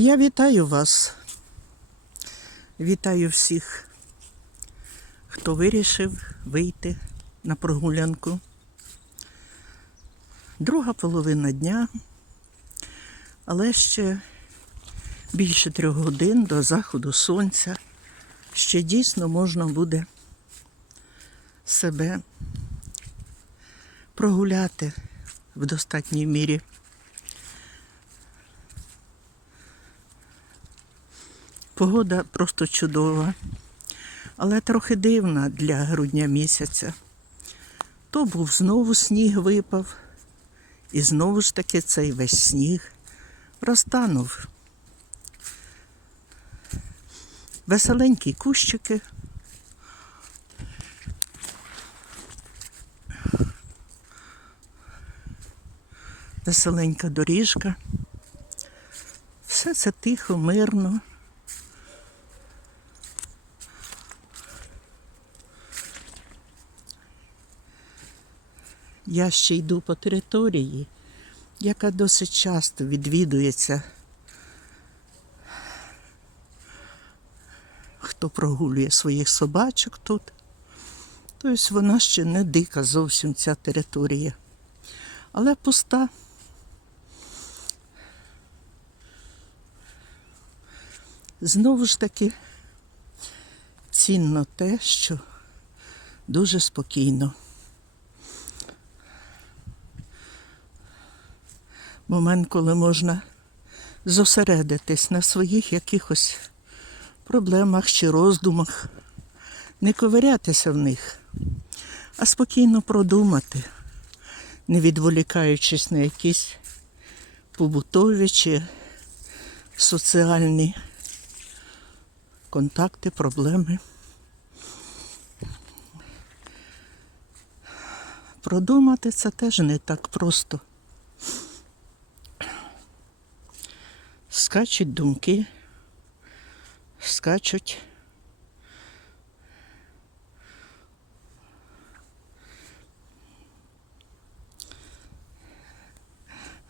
Я вітаю вас. Вітаю всіх, хто вирішив вийти на прогулянку. Друга половина дня, але ще більше трьох годин до заходу сонця. Ще дійсно можна буде себе прогуляти в достатній мірі. Погода просто чудова, але трохи дивна для грудня місяця. То був знову сніг випав, і знову ж таки цей весь сніг розтанув. Веселенькі кущики. Веселенька доріжка. Все це тихо, мирно. Я ще йду по території, яка досить часто відвідується. Хто прогулює своїх собачок тут. Тобто вона ще не дика зовсім ця територія. Але пуста. Знову ж таки цінно те, що дуже спокійно. Момент, коли можна зосередитись на своїх якихось проблемах чи роздумах, не ковирятися в них, а спокійно продумати, не відволікаючись на якісь побутові чи соціальні контакти, проблеми. Продумати це теж не так просто. Скачуть думки, скачуть.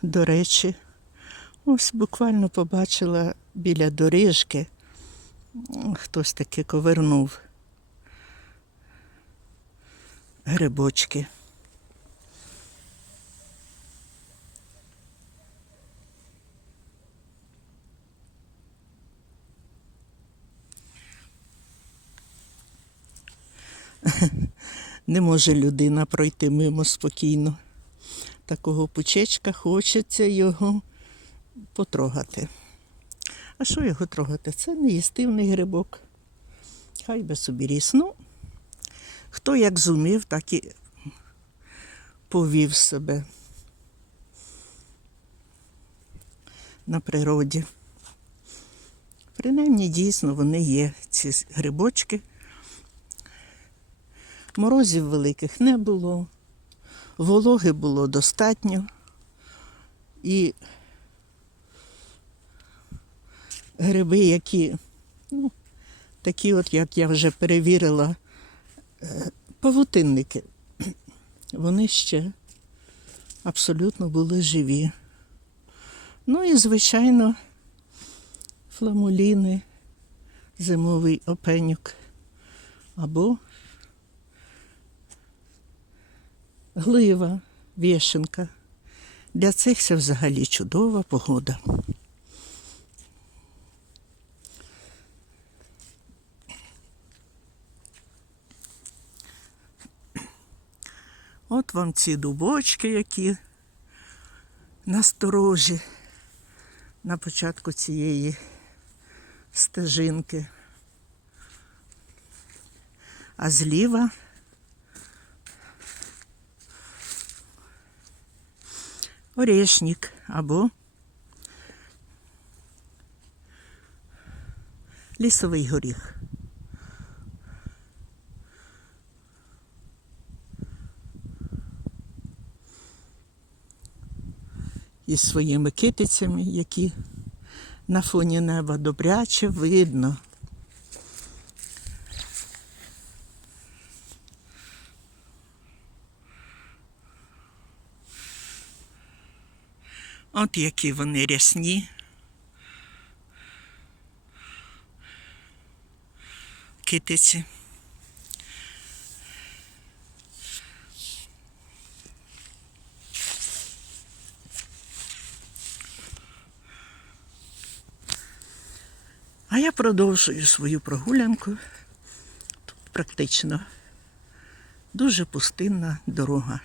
До речі, ось буквально побачила біля доріжки, хтось таки ковернув грибочки. Не може людина пройти мимо спокійно. Такого пучечка хочеться його потрогати. А що його трогати? Це не їстивний грибок. Хай би собі ріс. Ну, хто як зумів, так і повів себе на природі. Принаймні, дійсно, вони є, ці грибочки. Морозів великих не було, вологи було достатньо. І гриби, які, ну, такі, от, як я вже перевірила, е, павутинники, вони ще абсолютно були живі. Ну і, звичайно, фламуліни, зимовий опенюк або глива, вішенка. Для цих це взагалі чудова погода. От вам ці дубочки, які насторожі на початку цієї стежинки. А зліва орешник або лісовий горіх. Із своїми китицями, які на фоні неба добряче видно. От які вони рясні. Китиці. А я продовжую свою прогулянку. Тут практично дуже пустинна дорога.